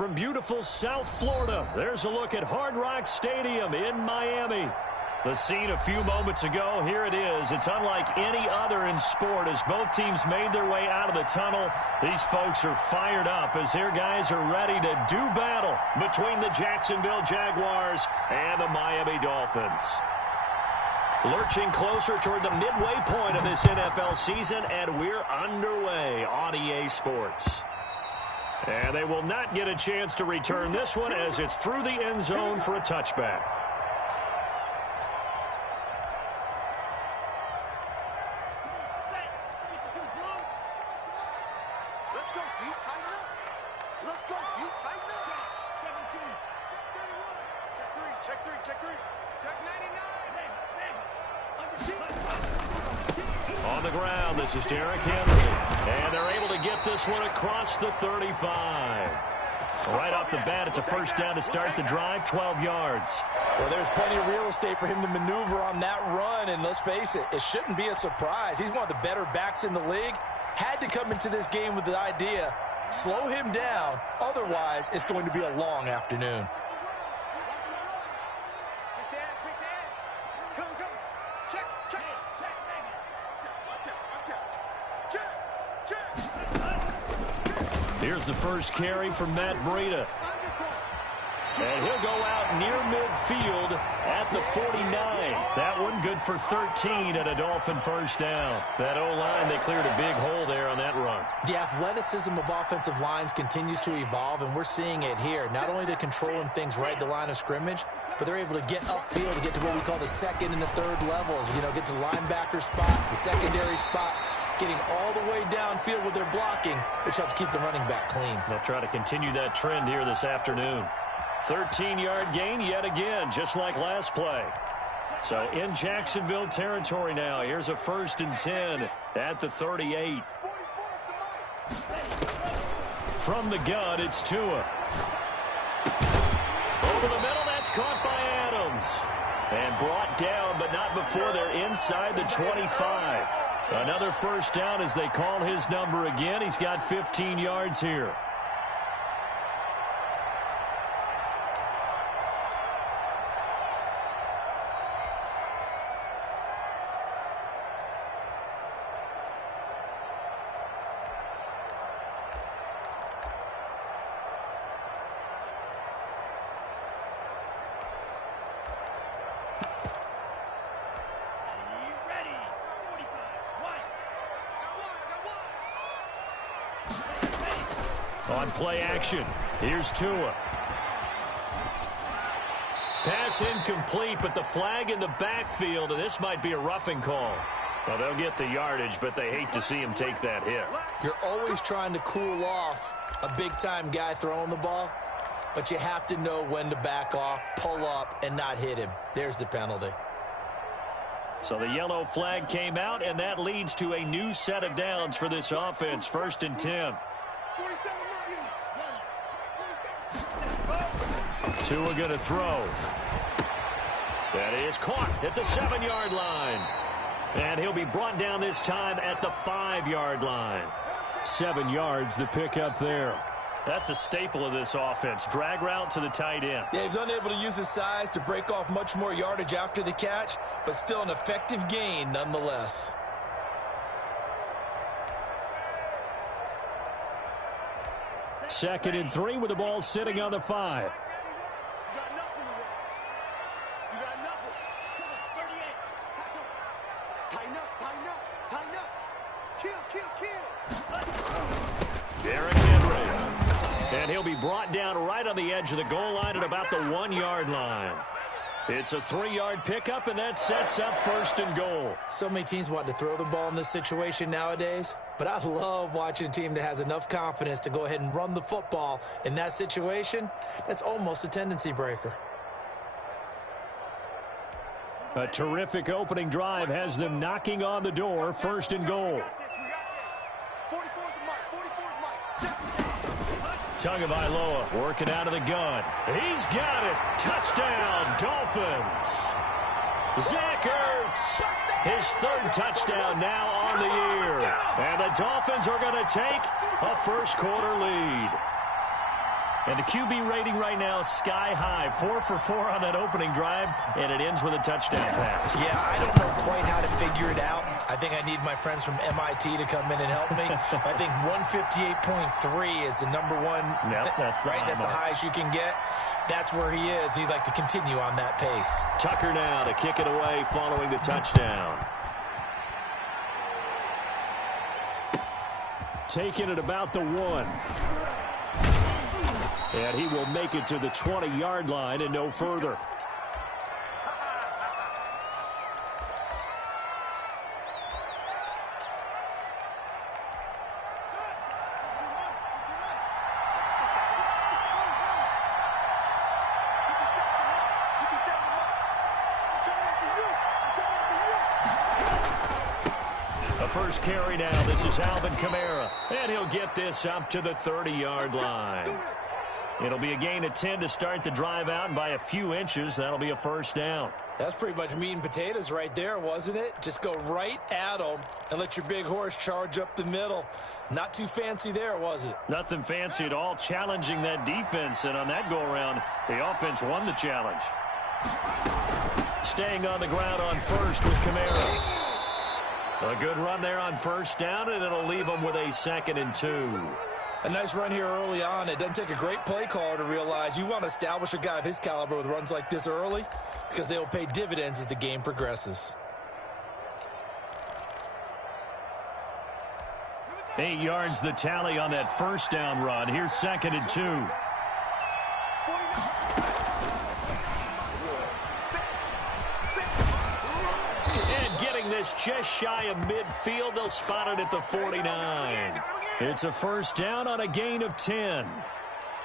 from beautiful South Florida, there's a look at Hard Rock Stadium in Miami. The scene a few moments ago, here it is. It's unlike any other in sport as both teams made their way out of the tunnel. These folks are fired up as their guys are ready to do battle between the Jacksonville Jaguars and the Miami Dolphins. Lurching closer toward the midway point of this NFL season, and we're underway on EA Sports. And they will not get a chance to return this one as it's through the end zone for a touchback. On the ground, this is Derrick Henry. And they're able to get this one across the 35. Right off the bat, it's a first down to start the drive, 12 yards. Well, there's plenty of real estate for him to maneuver on that run, and let's face it, it shouldn't be a surprise. He's one of the better backs in the league. Had to come into this game with the idea, slow him down, otherwise it's going to be a long afternoon. Here's the first carry from Matt Breida. And he'll go out near midfield at the 49. That one good for 13 at a Dolphin first down. That O-line, they cleared a big hole there on that run. The athleticism of offensive lines continues to evolve, and we're seeing it here. Not only they're controlling things right at the line of scrimmage, but they're able to get upfield to get to what we call the second and the third levels. You know, get to the linebacker spot, the secondary spot, getting all the way downfield with their blocking, which helps keep the running back clean. They'll try to continue that trend here this afternoon. 13-yard gain yet again, just like last play. So in Jacksonville territory now. Here's a 1st and 10 at the 38. From the gun, it's Tua. Over the middle, that's caught by Adams. And brought down, but not before they're inside the 25. Another first down as they call his number again. He's got 15 yards here. On play action, here's Tua. Pass incomplete, but the flag in the backfield, and this might be a roughing call. Well, they'll get the yardage, but they hate to see him take that hit. You're always trying to cool off a big-time guy throwing the ball, but you have to know when to back off, pull up, and not hit him. There's the penalty. So the yellow flag came out, and that leads to a new set of downs for this offense. 1st and 10. Tua going to throw. That is caught at the 7-yard line. And he'll be brought down this time at the 5-yard line. 7 yards the pickup there. That's a staple of this offense. Drag route to the tight end. Yeah, he's unable to use his size to break off much more yardage after the catch, but still an effective gain nonetheless. Second and 3 with the ball sitting on the 5. Derrick Henry. And he'll be brought down right on the edge of the goal line at about the 1-yard line. It's a 3-yard pickup, and that sets up 1st and goal. So many teams want to throw the ball in this situation nowadays, but I love watching a team that has enough confidence to go ahead and run the football. In that situation, that's almost a tendency breaker. A terrific opening drive has them knocking on the door. 1st and goal. Tagovailoa working out of the gun. He's got it. Touchdown, Dolphins. Zach Ertz, his 3rd touchdown now on the year. And the Dolphins are going to take a first quarter lead. And the QB rating right now, sky high. 4 for 4 on that opening drive, and it ends with a touchdown pass. Yeah, I don't know quite how to figure it out. I think I need my friends from MIT to come in and help me. I think 158.3 is the number one. Yep, that's the right. That's the highest you can get. That's where he is. He'd like to continue on that pace. Tucker now to kick it away following the touchdown. Taking it about the 1. And he will make it to the 20-yard line and no further. First carry now. This is Alvin Kamara. And he'll get this up to the 30-yard line. It'll be a gain of 10 to start the drive out, and by a few inches, that'll be a first down. That's pretty much meat and potatoes right there, wasn't it? Just go right at them and let your big horse charge up the middle. Not too fancy there, was it? Nothing fancy at all, challenging that defense, and on that go-around, the offense won the challenge. Staying on the ground on first with Kamara. A good run there on first down, and it'll leave them with a 2nd and 2. A nice run here early on. It doesn't take a great play caller to realize you want to establish a guy of his caliber with runs like this early because they will pay dividends as the game progresses. 8 yards the tally on that first down run. Here's 2nd and 2. This just shy of midfield. They'll spot it at the 49. It's a first down on a gain of 10.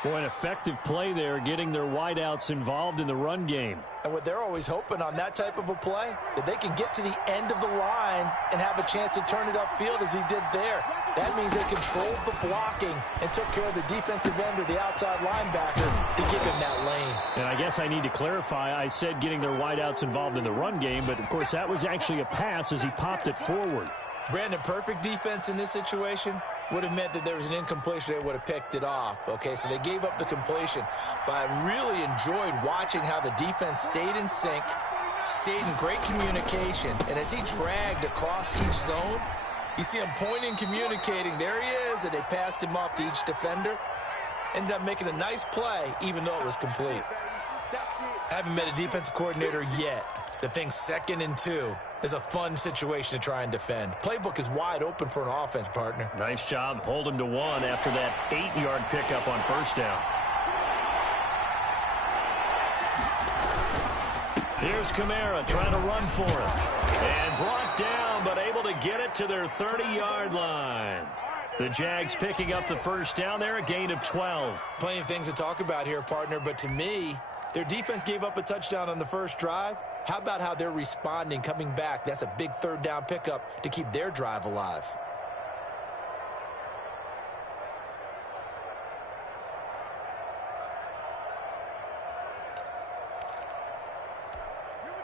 Boy, an effective play there, getting their wideouts involved in the run game. And what they're always hoping on that type of a play, that they can get to the end of the line and have a chance to turn it upfield as he did there. That means they controlled the blocking and took care of the defensive end or the outside linebacker to give him that lane. And I guess I need to clarify, I said getting their wideouts involved in the run game, but of course that was actually a pass as he popped it forward. Brandon, perfect defense in this situation would have meant that there was an incompletion. They would have picked it off. Okay, so they gave up the completion. But I really enjoyed watching how the defense stayed in sync, stayed in great communication. And as he dragged across each zone, you see him pointing, communicating. There he is, and they passed him off to each defender. Ended up making a nice play, even though it was complete. I haven't met a defensive coordinator yet that thinks 2nd and 2 is a fun situation to try and defend. Playbook is wide open for an offense, partner. Nice job. Hold him to 1 after that 8-yard pickup on first down. Here's Kamara trying to run for it. And brought down, but able to get it to their 30-yard line. The Jags picking up the first down there, a gain of 12. Plenty of things to talk about here, partner, but to me, their defense gave up a touchdown on the first drive. How about how they're responding, coming back? That's a big 3rd down pickup to keep their drive alive.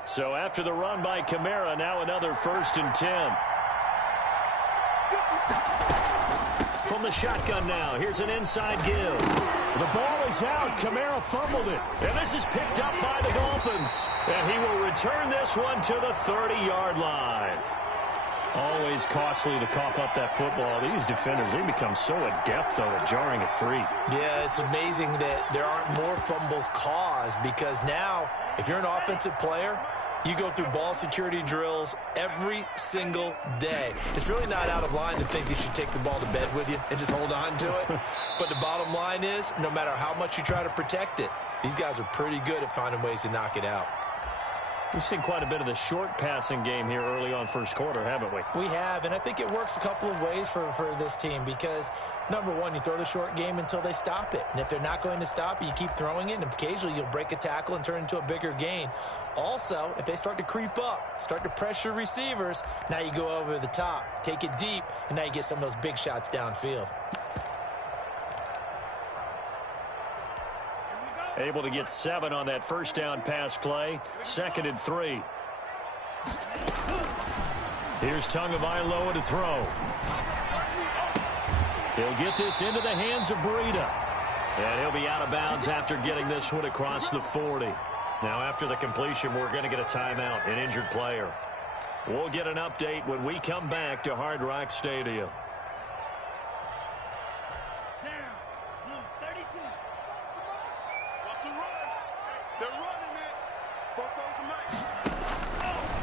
So after the run by Kamara, now another 1st and 10. From the shotgun now, here's an inside give. The ball is out. Kamara fumbled it. And this is picked up by the Dolphins. And he will return this one to the 30-yard line. Always costly to cough up that football. These defenders, they become so adept, though, at jarring it free. Yeah, it's amazing that there aren't more fumbles caused because now, if you're an offensive player, you go through ball security drills every single day. It's really not out of line to think you should take the ball to bed with you and just hold on to it. But the bottom line is, no matter how much you try to protect it, these guys are pretty good at finding ways to knock it out. We've seen quite a bit of the short passing game here early on first quarter, haven't we? We have, and I think it works a couple of ways for this team because, number one, you throw the short game until they stop it. And if they're not going to stop it, you keep throwing it, and occasionally you'll break a tackle and turn it into a bigger gain. Also, if they start to creep up, start to pressure receivers, now you go over the top, take it deep, and now you get some of those big shots downfield. Able to get 7 on that first down pass play. 2nd and 3. Here's Tagovailoa to throw. He'll get this into the hands of Breida. And he'll be out of bounds after getting this one across the 40. Now, after the completion, we're going to get a timeout, an injured player. We'll get an update when we come back to Hard Rock Stadium.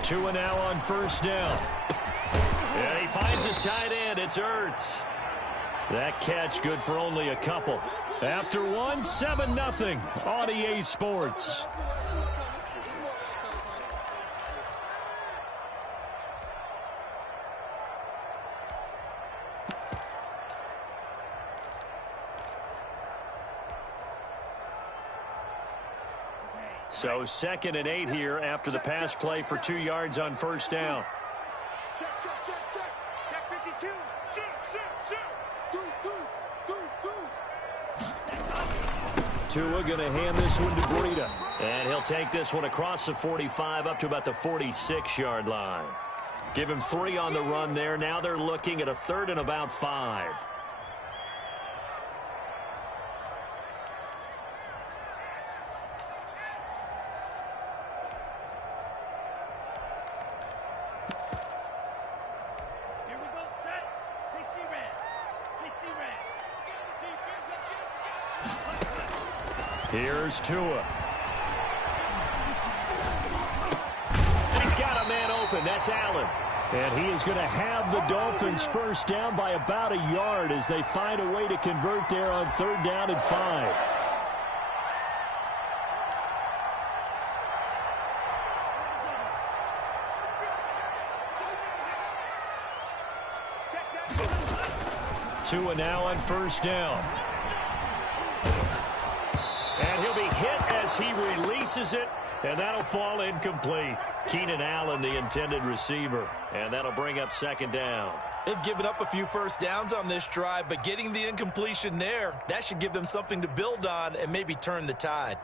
Tua now on first down. And he finds his tight end. It's Ertz. That catch good for only a couple. After one, 7-0 on EA Sports. So 2nd and 8 here after the pass play for 2 yards on first down. Check, check, check, check. Check 52. Shoot, shoot, shoot. Deuce. Tua going to hand this one to Breida. And he'll take this one across the 45 up to about the 46-yard line. Give him 3 on the run there. Now they're looking at a 3rd and about 5. Here's Tua. And he's got a man open. That's Allen. And he is going to have the Dolphins first down by about a yard as they find a way to convert there on 3rd down and 5. Tua now on first down. And he'll be hit as he releases it, and that'll fall incomplete. Keenan Allen, the intended receiver, and that'll bring up 2nd down. They've given up a few first downs on this drive, but getting the incompletion there, that should give them something to build on and maybe turn the tide.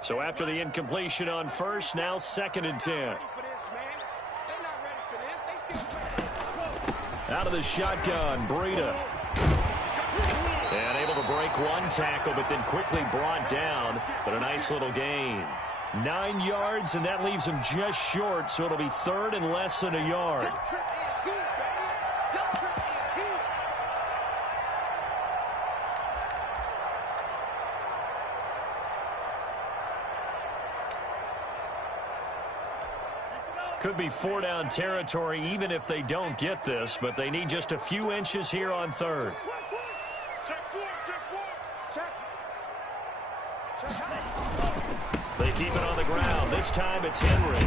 So after the incompletion on first, now 2nd and 10. Out of the shotgun, Breida. And able to break one tackle, but then quickly brought down. But a nice little gain. 9 yards, and that leaves him just short, so it'll be 3rd and less than a yard. Could be 4-down territory even if they don't get this, but they need just a few inches here on 3rd. They keep it on the ground. This time it's Henry.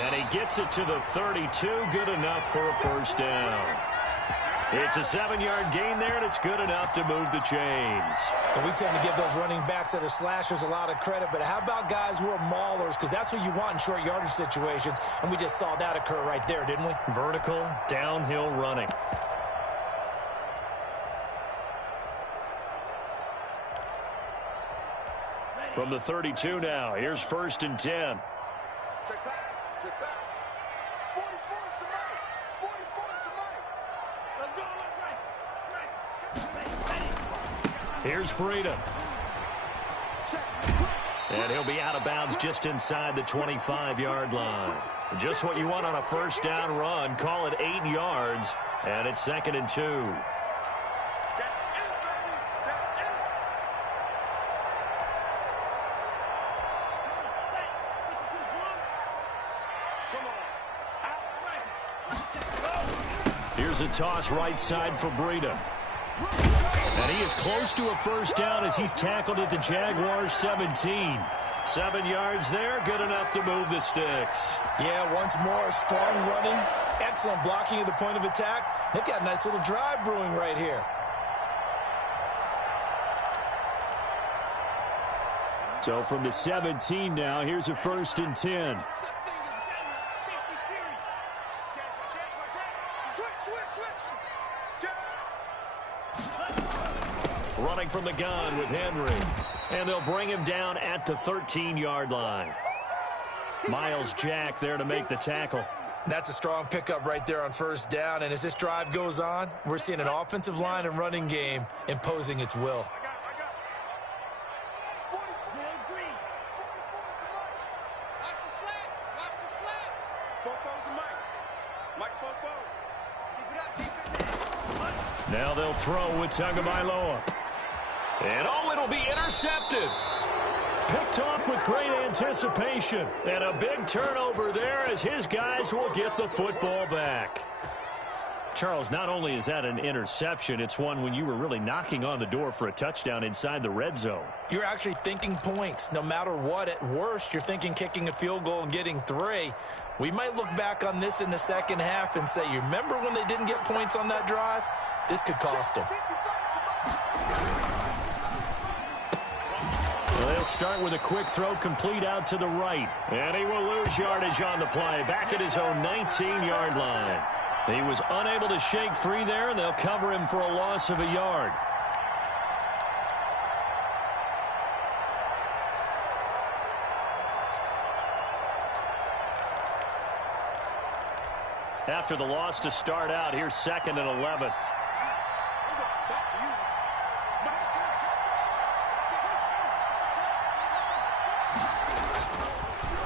And he gets it to the 32. Good enough for a first down. It's a 7-yard gain there, and it's good enough to move the chains. And we tend to give those running backs that are slashers a lot of credit, but how about guys who are maulers? Because that's what you want in short yardage situations, and we just saw that occur right there, didn't we? Vertical, downhill running. From the 32 now, here's 1st and 10. Check pass, check pass. 44 is the mic. 44 is the mic. Let's go, let's right. Here's Breida. And he'll be out of bounds just inside the 25-yard line. Just what you want on a first down run. Call it 8 yards, and it's 2nd and 2. Here's a toss right side for Breida. And he is close to a first down as he's tackled at the Jaguars 17. 7 yards there, good enough to move the sticks. Yeah, once more, strong running, excellent blocking at the point of attack. They've got a nice little drive brewing right here. So from the 17 now, here's a 1st and 10. Running from the gun with Henry. And they'll bring him down at the 13-yard line. Miles Jack there to make the tackle. That's a strong pickup right there on first down. And as this drive goes on, we're seeing an offensive line and running game imposing its will. Now they'll throw with Tagovailoa. And it'll be intercepted. Picked off with great anticipation. And a big turnover there as his guys will get the football back. Charles, not only is that an interception, it's one when you were really knocking on the door for a touchdown inside the red zone. You're actually thinking points. No matter what, at worst, you're thinking kicking a field goal and getting 3. We might look back on this in the second half and say, you remember when they didn't get points on that drive? This could cost them. Well, they'll start with a quick throw complete out to the right. And he will lose yardage on the play. Back at his own 19-yard line. He was unable to shake free there, and they'll cover him for a loss of a yard. After the loss to start out, here's 2nd and 11.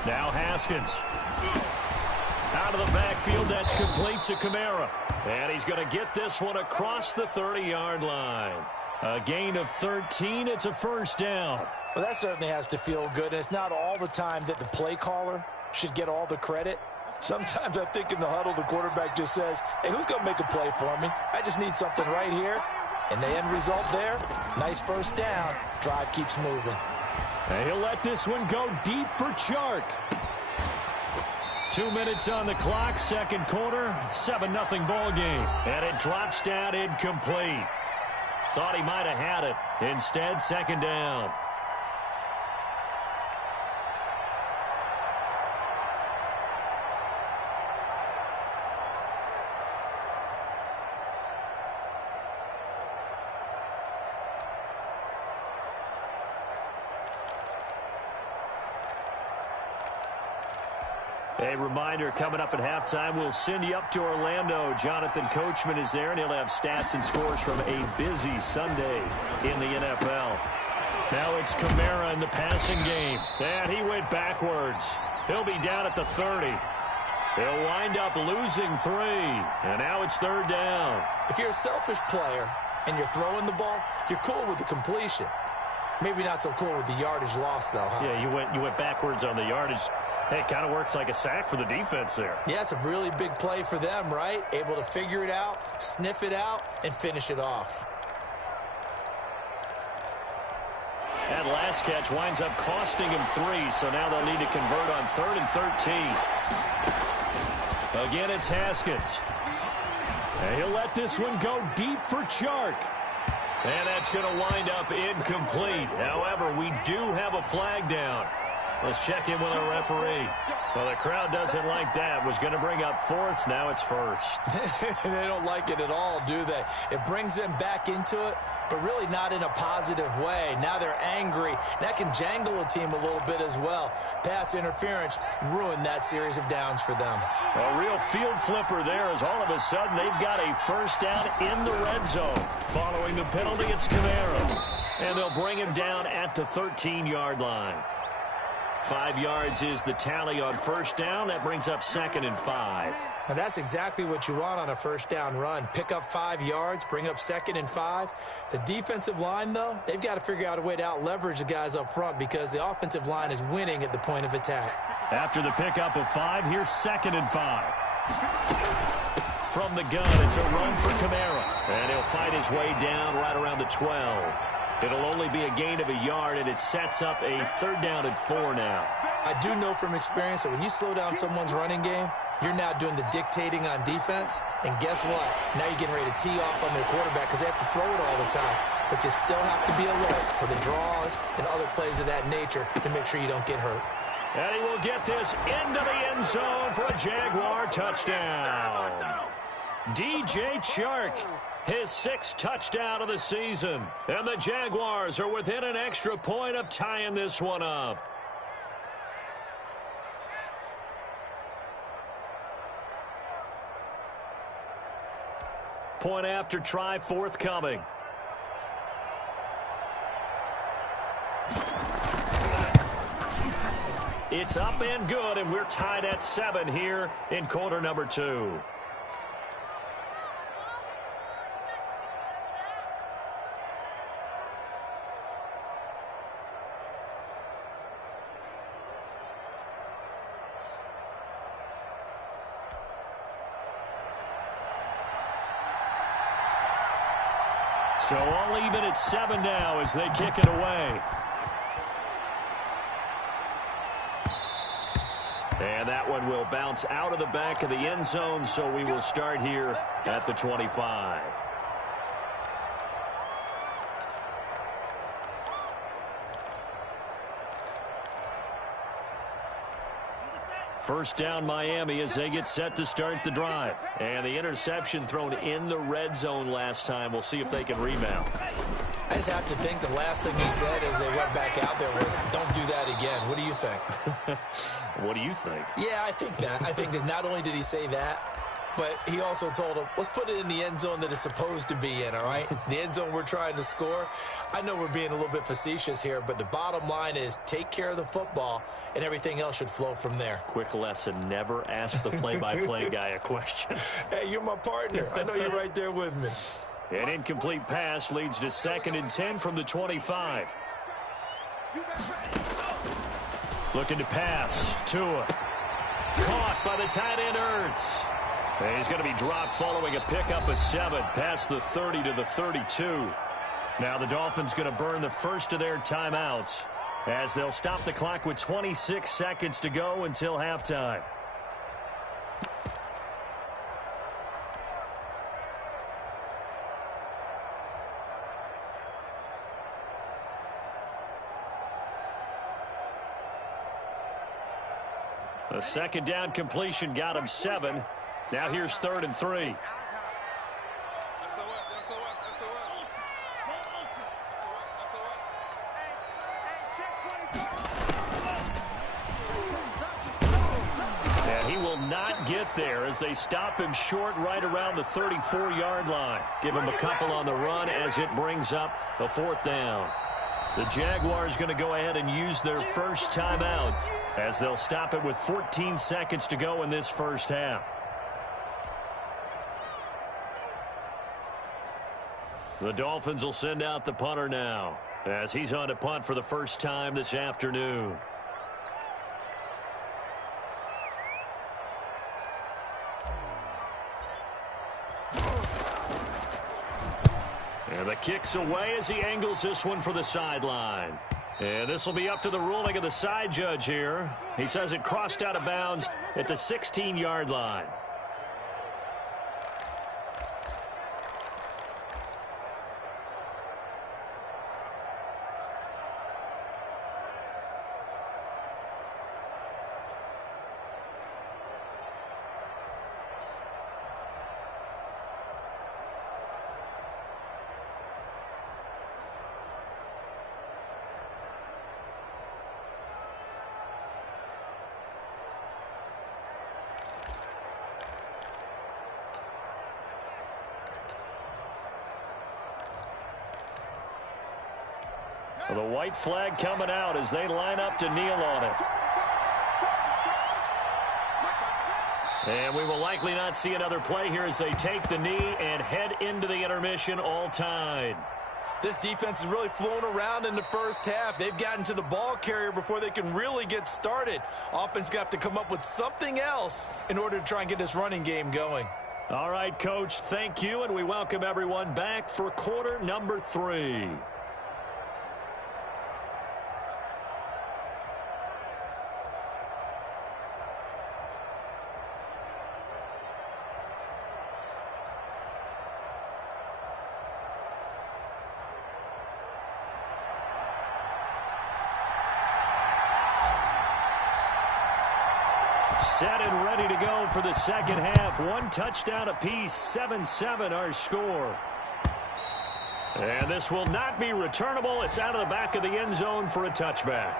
Now Haskins. Out of the backfield, that's complete to Kamara. And he's going to get this one across the 30-yard line. A gain of 13. It's a first down. Well, that certainly has to feel good. And it's not all the time that the play caller should get all the credit. Sometimes I think in the huddle, the quarterback just says, hey, who's going to make a play for me? I just need something right here. And the end result there, nice first down. Drive keeps moving. And he'll let this one go deep for Chark. 2 minutes on the clock, second quarter, 7-0 ball game. And it drops down incomplete. Thought he might have had it. Instead, second down. A reminder, coming up at halftime, we'll send you up to Orlando. Jonathan Coachman is there, and he'll have stats and scores from a busy Sunday in the NFL. Now it's Kamara in the passing game. And he went backwards. He'll be down at the 30. He'll wind up losing 3. And now it's third down. If you're a selfish player and you're throwing the ball, you're cool with the completion. Maybe not so cool with the yardage loss, though, huh? Yeah, you went backwards on the yardage. Hey, it kind of works like a sack for the defense there. Yeah, it's a really big play for them, right? Able to figure it out, sniff it out, and finish it off. That last catch winds up costing him 3, so now they'll need to convert on 3rd and 13. Again, it's Haskins. And he'll let this one go deep for Chark. And that's going to wind up incomplete. However, we do have a flag down. Let's check in with our referee. Well, the crowd doesn't like that. Was going to bring up 4th. Now it's 1st. They don't like it at all, do they? It brings them back into it, but really not in a positive way. Now they're angry. That can jangle a team a little bit as well. Pass interference ruined that series of downs for them. A real field flipper there as all of a sudden they've got a first down in the red zone. Following the penalty, it's Kamara. And they'll bring him down at the 13-yard line. 5 yards is the tally on first down. That brings up 2nd and 5. Now that's exactly what you want on a first down run. Pick up 5 yards, bring up 2nd and 5. The defensive line, though, they've got to figure out a way to out-leverage the guys up front because the offensive line is winning at the point of attack. After the pickup of 5, here's 2nd and 5. From the gun, it's a run for Kamara. And he'll fight his way down right around the 12. It'll only be a gain of a yard, and it sets up a 3rd down and 4 now. I do know from experience that when you slow down someone's running game, you're now doing the dictating on defense. And guess what? Now you're getting ready to tee off on their quarterback because they have to throw it all the time. But you still have to be alert for the draws and other plays of that nature to make sure you don't get hurt. And he will get this into the end zone for a Jaguar touchdown. DJ Chark, his 6th touchdown of the season. And the Jaguars are within an extra point of tying this one up. point after try forthcoming. It's up and good, and we're tied at 7 here in quarter number 2. So all even at 7 now as they kick it away. And that one will bounce out of the back of the end zone, so we will start here at the 25. First down Miami as they get set to start the drive. And the interception thrown in the red zone last time. We'll see if they can rebound. I just have to think the last thing he said as they went back out there was, don't do that again. What do you think? What do you think? Yeah, I think that. I think that not only did he say that, but he also told him, let's put it in the end zone that it's supposed to be in, all right? The end zone we're trying to score. I know we're being a little bit facetious here, but the bottom line is take care of the football, and everything else should flow from there. Quick lesson, never ask the play-by-play guy a question. Hey, you're my partner. I know you're right there with me. An incomplete pass leads to 2nd and 10 from the 25. Looking to pass. Tua. Caught by the tight end Ertz. He's going to be dropped following a pickup of 7 past the 30 to the 32. Now the Dolphins going to burn the first of their timeouts as they'll stop the clock with 26 seconds to go until halftime. A second down completion got him 7. Now here's 3rd and 3. And he will not get there as they stop him short right around the 34-yard line. Give him a couple on the run as it brings up a 4th down. The Jaguars going to go ahead and use their first timeout as they'll stop it with 14 seconds to go in this first half. The Dolphins will send out the punter now as he's on to punt for the first time this afternoon. And the kick's away as he angles this one for the sideline. And this will be up to the ruling of the side judge here. He says it crossed out of bounds at the 16-yard line. The white flag coming out as they line up to kneel on it. And we will likely not see another play here as they take the knee and head into the intermission all tied. This defense is really flown around in the first half. They've gotten to the ball carrier before they can really get started. Offense got to come up with something else in order to try and get this running game going. All right, Coach, thank you, and we welcome everyone back for quarter number 3. Set and ready to go for the second half. 1 touchdown apiece, 7-7 our score. And this will not be returnable. It's out of the back of the end zone for a touchback.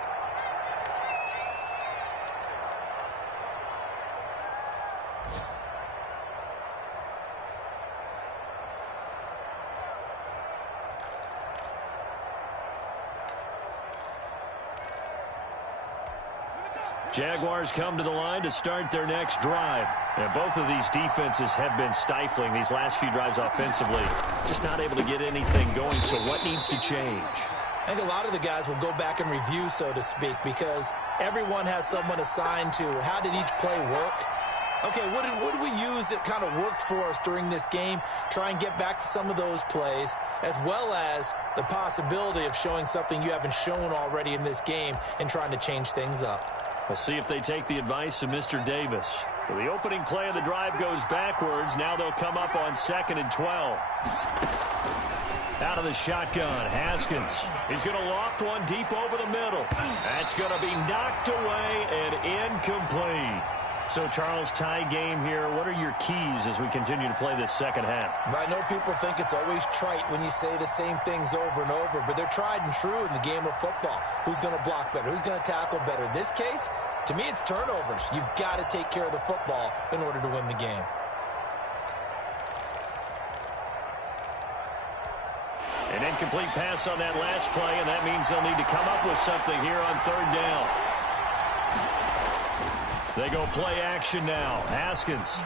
Jaguars come to the line to start their next drive. And both of these defenses have been stifling these last few drives offensively. Just not able to get anything going, so what needs to change? I think a lot of the guys will go back and review, so to speak, because everyone has someone assigned to how did each play work. Okay, what did we use that kind of worked for us during this game? Try and get back to some of those plays, as well as the possibility of showing something you haven't shown already in this game and trying to change things up. We'll see if they take the advice of Mr. Davis. So the opening play of the drive goes backwards. Now they'll come up on 2nd and 12. Out of the shotgun, Haskins. He's going to loft one deep over the middle. That's going to be knocked away and incomplete. So, Charles, tie game here. What are your keys as we continue to play this second half? I know people think it's always trite when you say the same things over and over, but they're tried and true in the game of football. Who's going to block better? Who's going to tackle better? In this case, to me, it's turnovers. You've got to take care of the football in order to win the game. An incomplete pass on that last play, and that means they'll need to come up with something here on 3rd down. They go play action now. Haskins.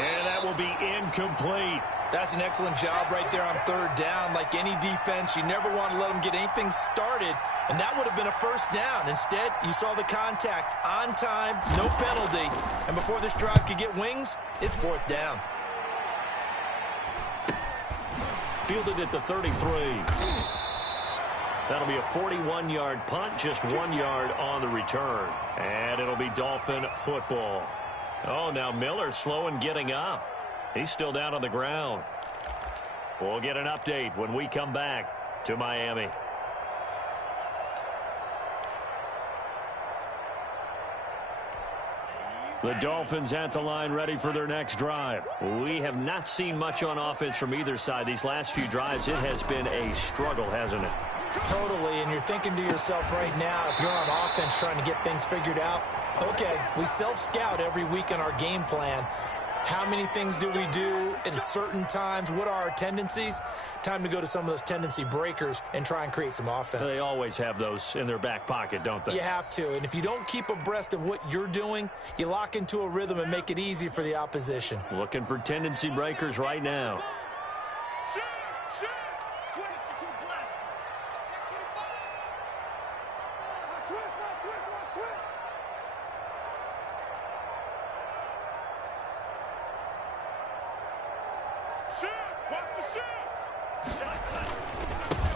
And that will be incomplete. That's an excellent job right there on 3rd down. Like any defense, you never want to let them get anything started, and that would have been a 1st down. Instead, you saw the contact on time, no penalty, and before this drive could get wings, it's 4th down. Fielded at the 33. That'll be a 41-yard punt, just 1 yard on the return. And it'll be Dolphin football. Oh, now Miller slow in getting up. He's still down on the ground. We'll get an update when we come back to Miami. The Dolphins at the line ready for their next drive. We have not seen much on offense from either side. These last few drives, it has been a struggle, hasn't it? Totally, and you're thinking to yourself right now, if you're on offense trying to get things figured out, okay, we self-scout every week in our game plan. How many things do we do at certain times? What are our tendencies? Time to go to some of those tendency breakers and try and create some offense. They always have those in their back pocket, don't they? You have to, and if you don't keep abreast of what you're doing, you lock into a rhythm and make it easy for the opposition. Looking for tendency breakers right now.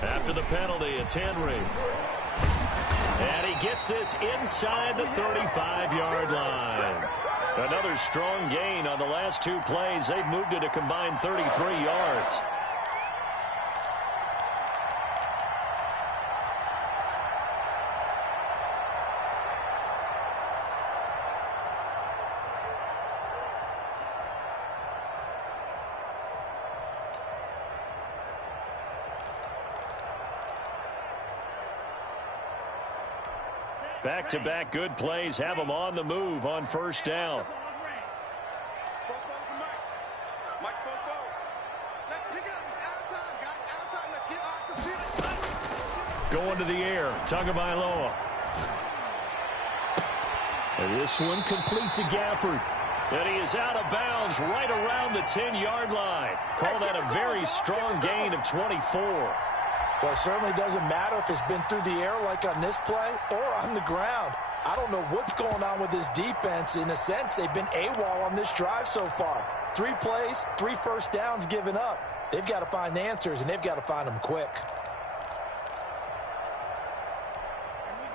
After the penalty, it's Henry. And he gets this inside the 35-yard line. Another strong gain on the last 2 plays. They've moved it a combined 33 yards. Back-to-back good plays have them on the move on 1st down. Going to the air, Tagovailoa. And this one complete to Gafford. And he is out of bounds right around the 10-yard line. Call that a very strong gain of 24. Well, it certainly doesn't matter if it's been through the air like on this play or on the ground. I don't know what's going on with this defense. In a sense, they've been AWOL on this drive so far. 3 plays, 3 first downs given up. They've got to find answers, and they've got to find them quick.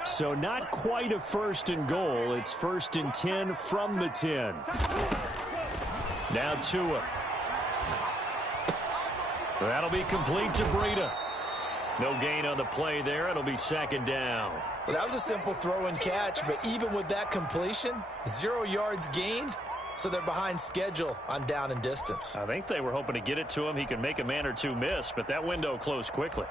So not quite a 1st and goal. It's 1st and 10 from the 10. Now Tua. That'll be complete to Breida. No gain on the play there. It'll be 2nd down. Well, that was a simple throw and catch, but even with that completion, 0 yards gained, so they're behind schedule on down and distance. I think they were hoping to get it to him. He can make a man or 2 miss, but that window closed quickly.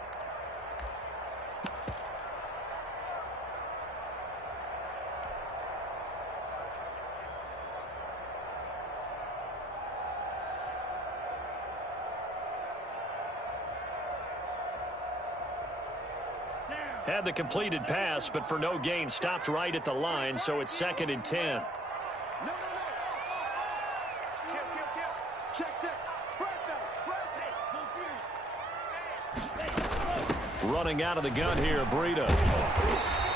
Had the completed pass, but for no gain, stopped right at the line, so it's 2nd and 10. No. Check. Running out of the gun here, Breida.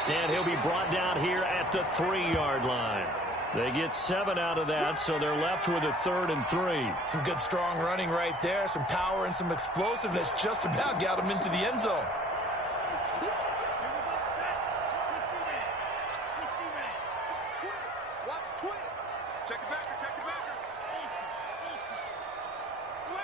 And he'll be brought down here at the 3-yard line. They get 7 out of that, so they're left with a 3rd and 3. Some good, strong running right there. Some power and some explosiveness just about got him into the end zone. Watch twist. Check the backer. Slam.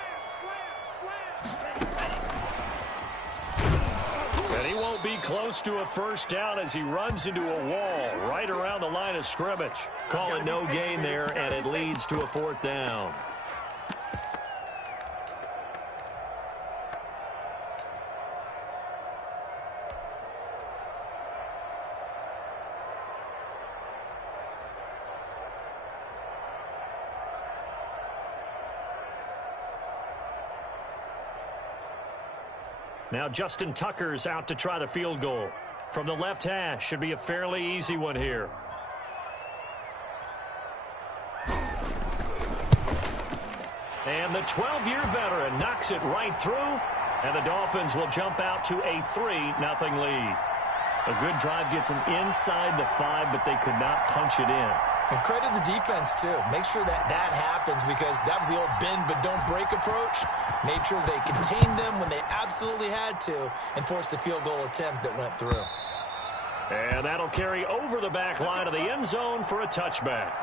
And he won't be close to a first down as he runs into a wall right around the line of scrimmage. Call it no gain there, and it leads to a 4th down. Now Justin Tucker's out to try the field goal. From the left hash, should be a fairly easy one here. And the 12-year veteran knocks it right through, and the Dolphins will jump out to a 3-0 lead. A good drive gets them inside the 5, but they could not punch it in. And credit the defense, too. Make sure that happens, because that was the old bend but don't break approach. Made sure they contained them when they absolutely had to and forced the field goal attempt that went through. And that'll carry over the back line of the end zone for a touchback.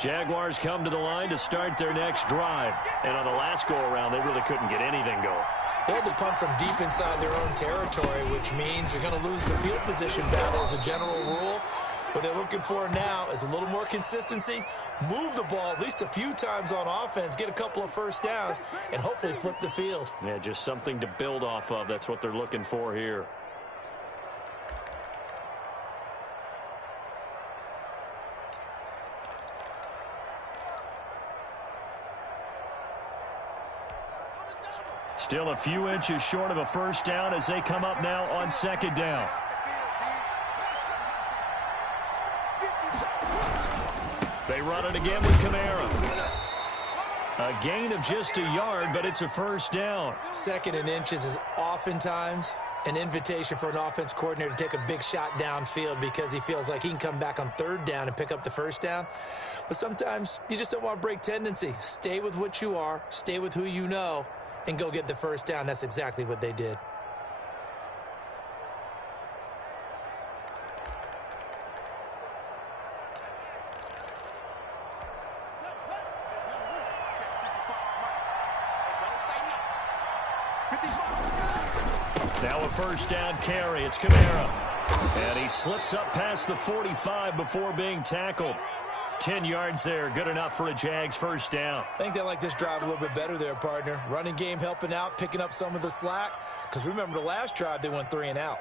Jaguars come to the line to start their next drive. And on the last go-around, they really couldn't get anything going. They had to punt from deep inside their own territory, which means you're going to lose the field position battle as a general rule. What they're looking for now is a little more consistency, move the ball at least a few times on offense, get a couple of first downs, and hopefully flip the field. Yeah, just something to build off of. That's what they're looking for here. Still a few inches short of a first down as they come up now on 2nd down. They run it again with Kamara. A gain of just a yard, but it's a first down. 2nd and inches is oftentimes an invitation for an offense coordinator to take a big shot downfield because he feels like he can come back on 3rd down and pick up the first down. But sometimes you just don't want to break tendency. Stay with what you are, stay with who you know, and go get the first down. That's exactly what they did. Now a first down carry. It's Kamara. And he slips up past the 45 before being tackled. 10 yards there, good enough for a Jags first down. I think they like this drive a little bit better there, partner. Running game helping out, picking up some of the slack. Because remember the last drive, they went 3 and out.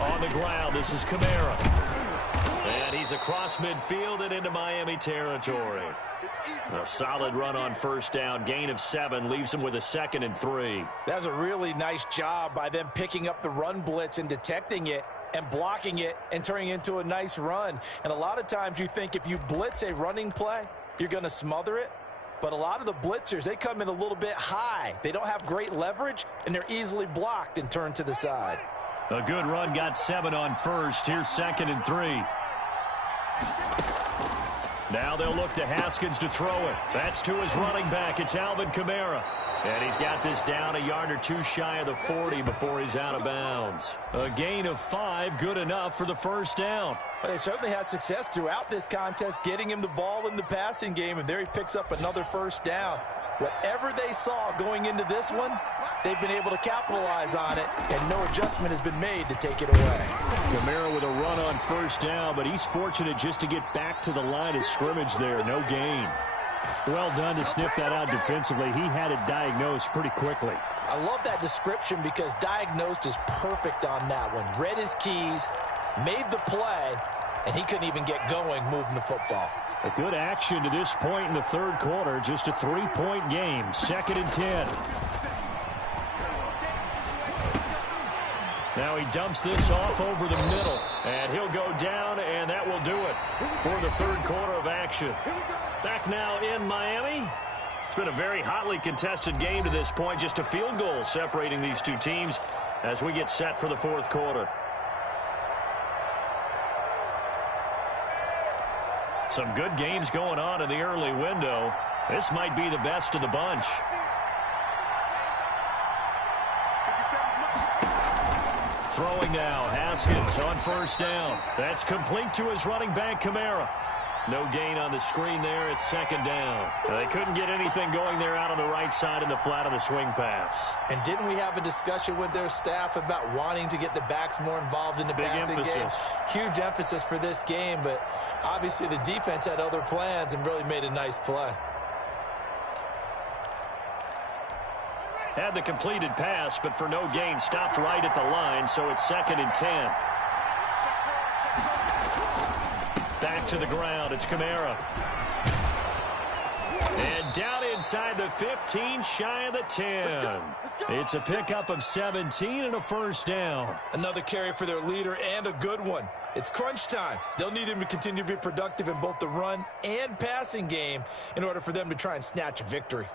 On the ground, this is Kamara. And he's across midfield and into Miami territory. A solid run on first down. Gain of 7 leaves him with a 2nd and 3. That's a really nice job by them picking up the run blitz and detecting it and blocking it and turning it into a nice run. And a lot of times you think if you blitz a running play, you're going to smother it. But a lot of the blitzers, they come in a little bit high. They don't have great leverage, and they're easily blocked and turned to the side. A good run got 7 on first. Here's 2nd and 3. Now they'll look to Haskins to throw it. That's to his running back. It's Alvin Kamara. And he's got this down a yard or two shy of the 40 before he's out of bounds. A gain of 5, good enough for the first down. Well, they certainly had success throughout this contest, getting him the ball in the passing game, and there he picks up another first down. Whatever they saw going into this one, they've been able to capitalize on it, and no adjustment has been made to take it away. Kamara with a run on first down, but he's fortunate just to get back to the line of scrimmage there. No gain. Well done to sniff that out defensively. He had it diagnosed pretty quickly. I love that description because diagnosed is perfect on that one. Read his keys, made the play, and he couldn't even get going moving the football. A good action to this point in the third quarter. Just a 3-point game. 2nd and 10. Now he dumps this off over the middle, and he'll go down, and that will do it for the third quarter of action. Back now in Miami. It's been a very hotly contested game to this point. Just a field goal separating these two teams as we get set for the fourth quarter. Some good games going on in the early window. This might be the best of the bunch. Throwing now, Haskins on first down. That's complete to his running back, Kamara. No gain on the screen there. It's 2nd down. They couldn't get anything going there out on the right side in the flat of the swing pass. And didn't we have a discussion with their staff about wanting to get the backs more involved in the passing game? Huge emphasis for this game, but obviously the defense had other plans and really made a nice play. Had the completed pass, but for no gain, stopped right at the line, so it's 2nd and 10. Back to the ground, it's Kamara. And down inside the 15, shy of the 10. It's a pickup of 17 and a first down. Another carry for their leader and a good one. It's crunch time. They'll need him to continue to be productive in both the run and passing game in order for them to try and snatch a victory.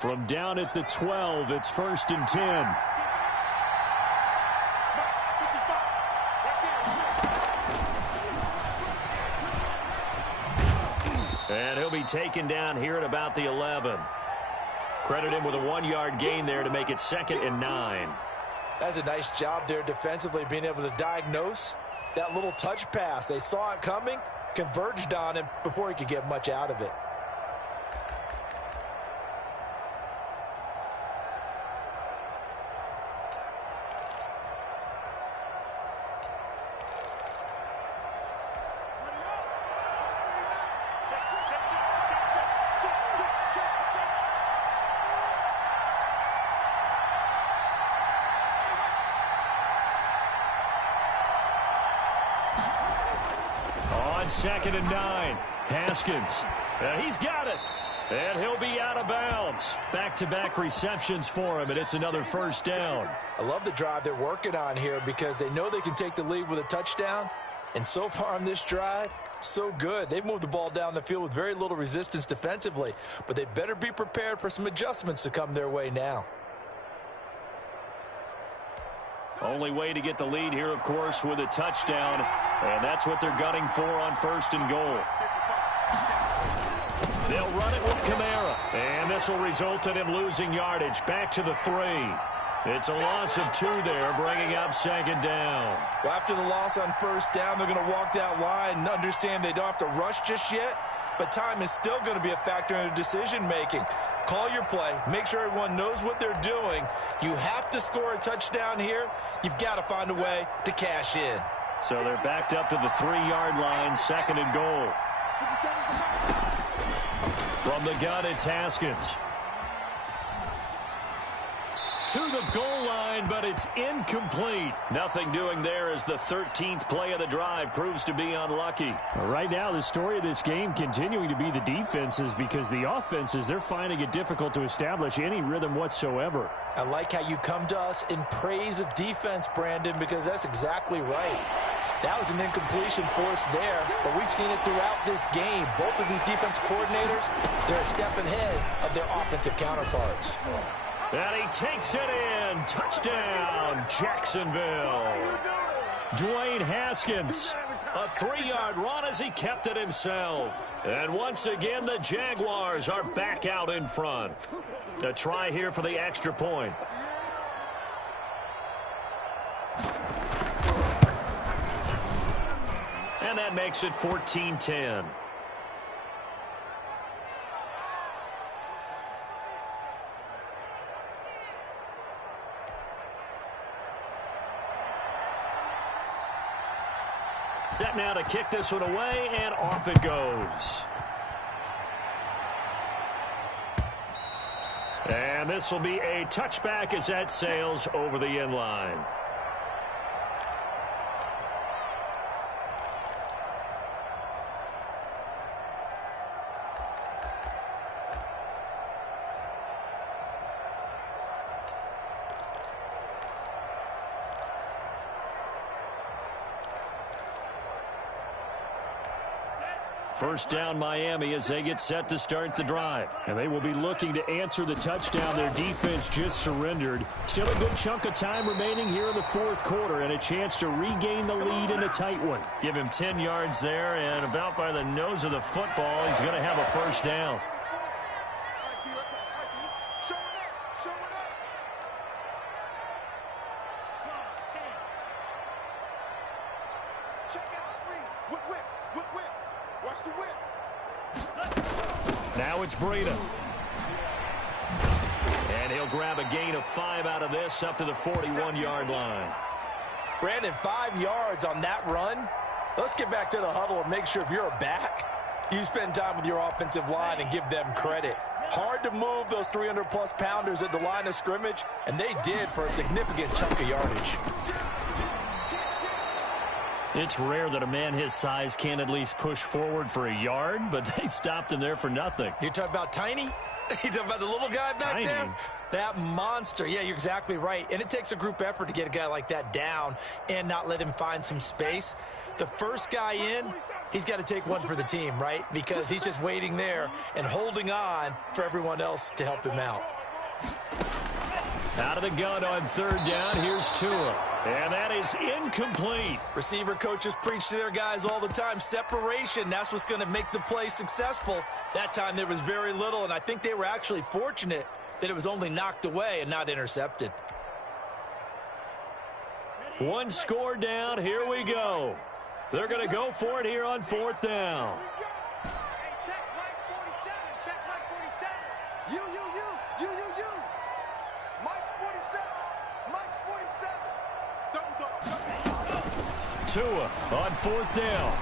From down at the 12, it's 1st and 10. And he'll be taken down here at about the 11. Credit him with a 1-yard gain there to make it 2nd and 9. That's a nice job there defensively, being able to diagnose that little touch pass. They saw it coming, converged on him before he could get much out of it. On 2nd and 9, Haskins. He's got it. And he'll be out of bounds. Back-to-back receptions for him, and it's another first down. I love the drive they're working on here because they know they can take the lead with a touchdown. And so far on this drive, so good. They've moved the ball down the field with very little resistance defensively. But they better be prepared for some adjustments to come their way now. Only way to get the lead here, of course, with a touchdown. And that's what they're gunning for on 1st and goal. They'll run it with Kamara. And this will result in him losing yardage. Back to the 3. It's a loss of 2 there, bringing up 2nd down. Well, after the loss on first down, they're going to walk that line and understand they don't have to rush just yet. But time is still going to be a factor in their decision-making. Call your play. Make sure everyone knows what they're doing. You have to score a touchdown here. You've got to find a way to cash in. So they're backed up to the 3-yard line, 2nd and goal. From the gun, it's Haskins. To the goal line, but it's incomplete. Nothing doing there as the 13th play of the drive proves to be unlucky. Right now, the story of this game continuing to be the defenses, because the offenses, they're finding it difficult to establish any rhythm whatsoever. I like how you come to us in praise of defense, Brandon, because that's exactly right. That was an incompletion force there, but we've seen it throughout this game. Both of these defense coordinators, they're a step ahead of their offensive counterparts. And he takes it in. Touchdown, Jacksonville. Dwayne Haskins, a 3-yard run as he kept it himself. And once again, the Jaguars are back out in front. A try here for the extra point. And that makes it 14-10. Set now to kick this one away, and off it goes. And this will be a touchback as that sails over the end line. First down, Miami, as they get set to start the drive. And they will be looking to answer the touchdown their defense just surrendered. Still a good chunk of time remaining here in the fourth quarter and a chance to regain the lead in a tight one. Give him 10 yards there, and about by the nose of the football, he's going to have a first down. Now it's Breida. And he'll grab a gain of 5 out of this up to the 41-yard line. Brandon, 5 yards on that run. Let's get back to the huddle and make sure if you're back, you spend time with your offensive line and give them credit. Hard to move those 300-plus pounders at the line of scrimmage, and they did for a significant chunk of yardage. It's rare that a man his size can at least push forward for a yard, but they stopped him there for nothing. You're talking about tiny? You're talking about the little guy back there? That monster. Yeah, you're exactly right. And it takes a group effort to get a guy like that down and not let him find some space. The first guy in, he's got to take one for the team, right? Because he's just waiting there and holding on for everyone else to help him out. Out of the gun on third down, here's Tua. And that is incomplete. Receiver coaches preach to their guys all the time. Separation, that's what's going to make the play successful. That time there was very little, and I think they were actually fortunate that it was only knocked away and not intercepted. One score down, here we go. They're going to go for it here on fourth down. Tua on fourth down.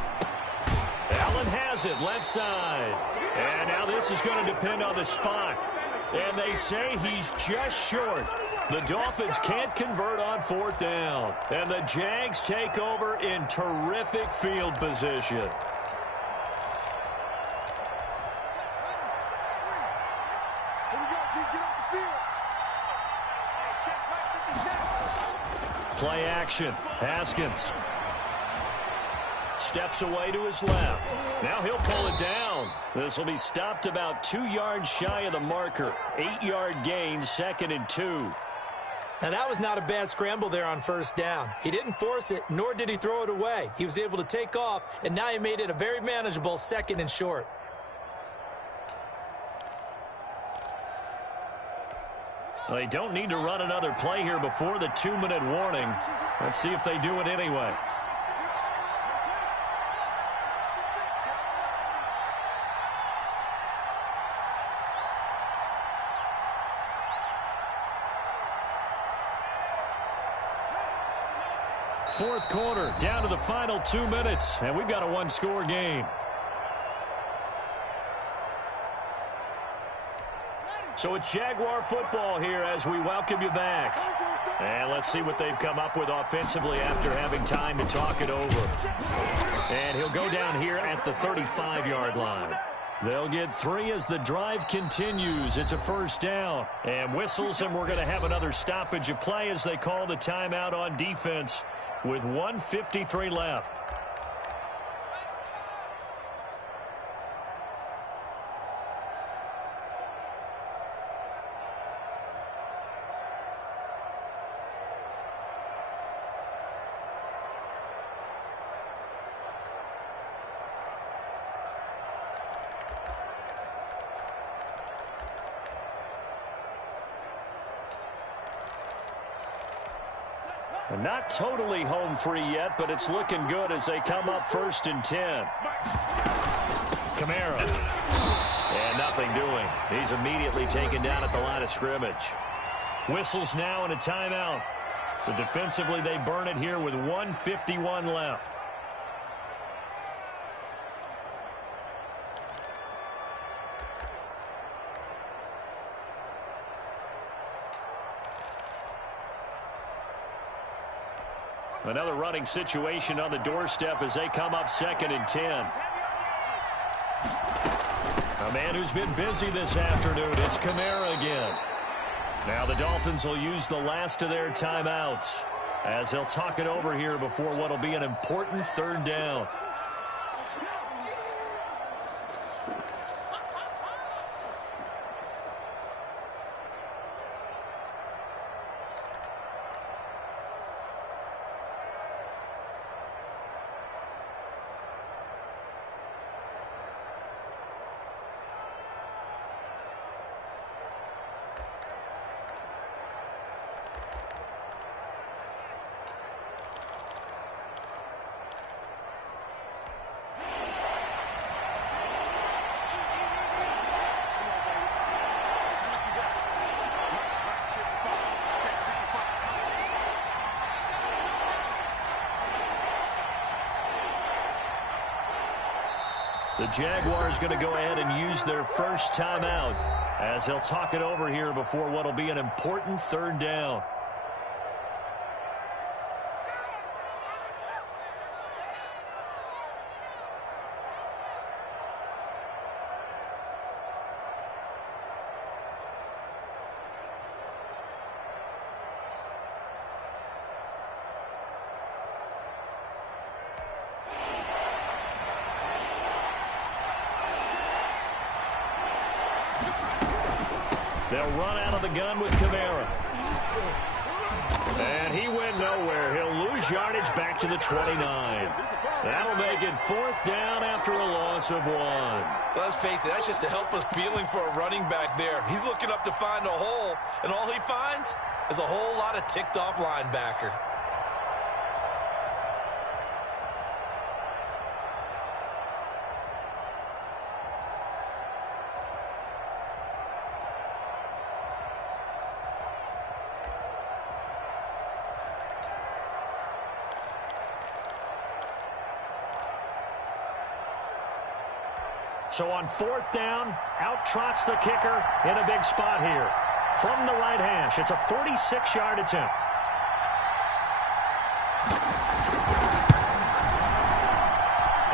Allen has it, left side. And now this is going to depend on the spot. And they say he's just short. The Dolphins can't convert on fourth down. And the Jags take over in terrific field position. Play action. Haskins steps away to his left. Now he'll pull it down. This will be stopped about 2 yards shy of the marker. 8-yard gain, 2nd and 2. Now that was not a bad scramble there on first down. He didn't force it, nor did he throw it away. He was able to take off, and now he made it a very manageable 2nd and short. Well, they don't need to run another play here before the 2-minute warning. Let's see if they do it anyway. Fourth quarter, down to the final 2 minutes, and we've got a one-score game. So it's Jaguar football here as we welcome you back. And let's see what they've come up with offensively after having time to talk it over. And he'll go down here at the 35-yard line. They'll get 3 as the drive continues. It's a first down. And whistles, and we're going to have another stoppage of play as they call the timeout on defense with 1:53 left. And not totally home free yet, but it's looking good as they come up 1st and 10. Kamara. And nothing doing. He's immediately taken down at the line of scrimmage. Whistles now and a timeout. So defensively they burn it here with 1:51 left. Another running situation on the doorstep as they come up 2nd and 10. A man who's been busy this afternoon. It's Kamara again. Now the Dolphins will use the last of their timeouts as they'll talk it over here before what will be an important 3rd down. The Jaguars going to go ahead and use their first timeout as they'll talk it over here before what will be an important 3rd down. They'll run out of the gun with Kamara. And he went nowhere. He'll lose yardage back to the 29. That'll make it 4th down after a loss of 1. Let's face it, that's just a helpless feeling for a running back there. He's looking up to find a hole, and all he finds is a whole lot of ticked-off linebacker. So on 4th down, out trots the kicker in a big spot here. From the right hash, it's a 46-yard attempt.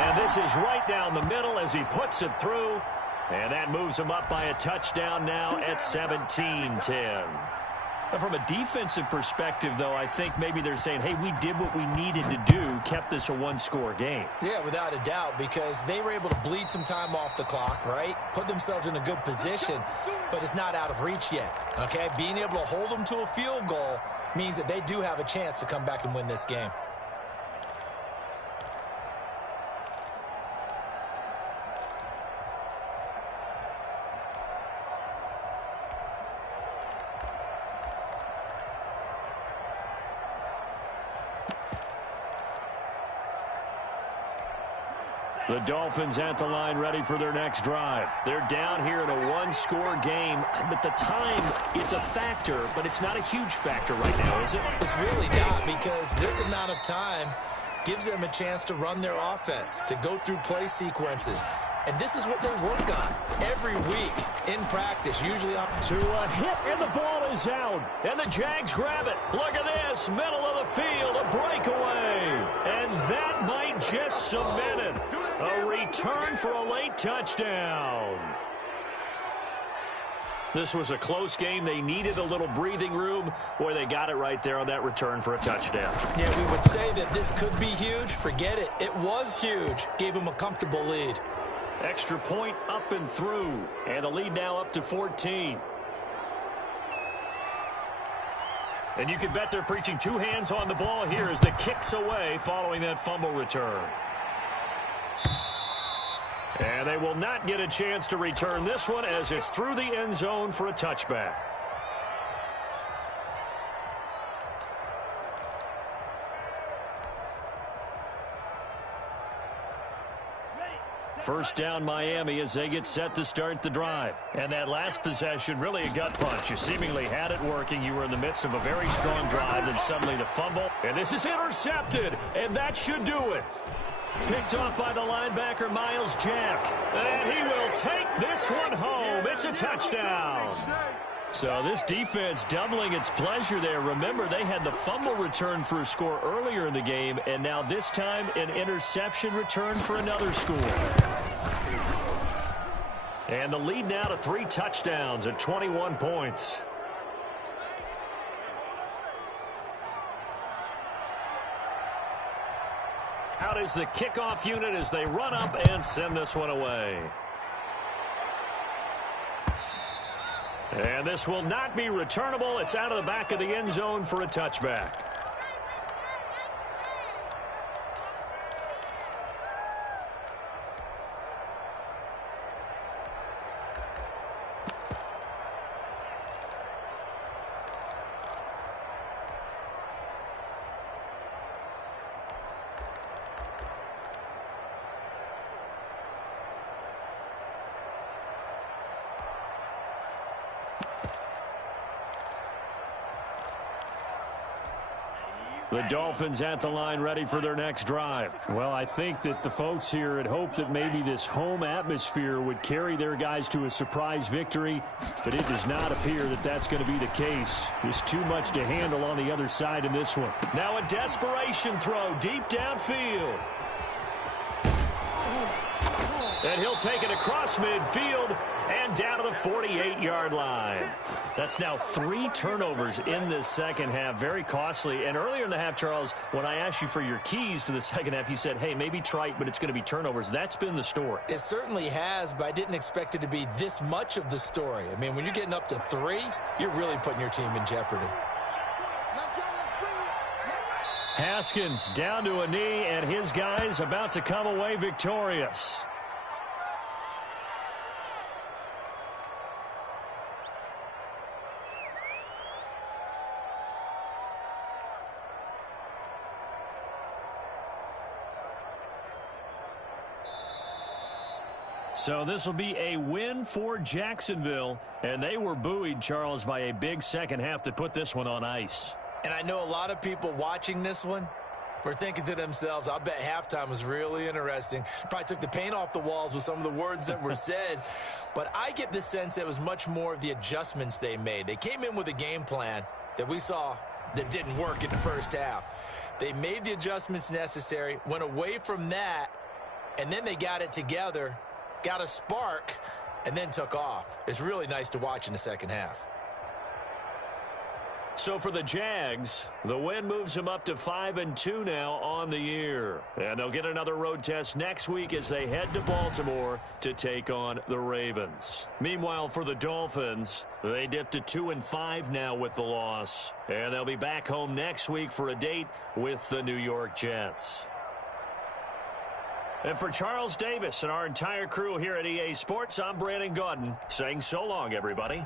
And this is right down the middle as he puts it through. And that moves him up by a touchdown now at 17-10. From a defensive perspective, though, I think maybe they're saying, hey, we did what we needed to do, kept this a 1-score game. Yeah, without a doubt, because they were able to bleed some time off the clock, right? Put themselves in a good position, but it's not out of reach yet, okay? Being able to hold them to a field goal means that they do have a chance to come back and win this game. The Dolphins at the line ready for their next drive. They're down here in a 1-score game, but the time, it's a factor, but it's not a huge factor right now, is it? It's really not, because this amount of time gives them a chance to run their offense, to go through play sequences. And this is what they work on every week in practice, usually up to a hit, and the ball is out. And the Jags grab it. Look at this, middle of the field, a breakaway. And that might just cement it. A return for a late touchdown. This was a close game. They needed a little breathing room. Boy, they got it right there on that return for a touchdown. Yeah, we would say that this could be huge. Forget it. It was huge. Gave them a comfortable lead. Extra point up and through. And the lead now up to 14. And you can bet they're preaching two hands on the ball here as the kick's away following that fumble return. And they will not get a chance to return this one as it's through the end zone for a touchback. First down Miami as they get set to start the drive. And that last possession, really a gut punch. You seemingly had it working. You were in the midst of a very strong drive, then suddenly the fumble. And this is intercepted, and that should do it. Picked off by the linebacker, Miles Jack. And he will take this one home. It's a touchdown. So this defense doubling its pleasure there. Remember, they had the fumble return for a score earlier in the game, and now this time an interception return for another score. And the lead now to 3 touchdowns at 21 points. Out is the kickoff unit as they run up and send this one away. And this will not be returnable. It's out of the back of the end zone for a touchback. The Dolphins at the line ready for their next drive. Well, I think that the folks here had hoped that maybe this home atmosphere would carry their guys to a surprise victory, but it does not appear that that's going to be the case. There's too much to handle on the other side in this one. Now a desperation throw deep downfield. And he'll take it across midfield and down to the 48-yard line. That's now 3 turnovers in this second half. Very costly. And earlier in the half, Charles, when I asked you for your keys to the second half, you said, hey, maybe trite, but it's going to be turnovers. That's been the story. It certainly has, but I didn't expect it to be this much of the story. I mean, when you're getting up to 3, you're really putting your team in jeopardy. Haskins down to a knee, and his guys about to come away victorious. So this will be a win for Jacksonville, and they were buoyed, Charles, by a big second half to put this one on ice. And I know a lot of people watching this one were thinking to themselves, I'll bet halftime was really interesting. Probably took the paint off the walls with some of the words that were said. But I get the sense that it was much more of the adjustments they made. They came in with a game plan that we saw that didn't work in the first half. They made the adjustments necessary, went away from that, and then they got it together, got a spark, and then took off. It's really nice to watch in the second half. So for the Jags, the win moves them up to 5-2 now on the year. And they'll get another road test next week as they head to Baltimore to take on the Ravens. Meanwhile, for the Dolphins, they dipped to 2-5 now with the loss. And they'll be back home next week for a date with the New York Jets. And for Charles Davis and our entire crew here at EA Sports, I'm Brandon Gaudin saying so long, everybody.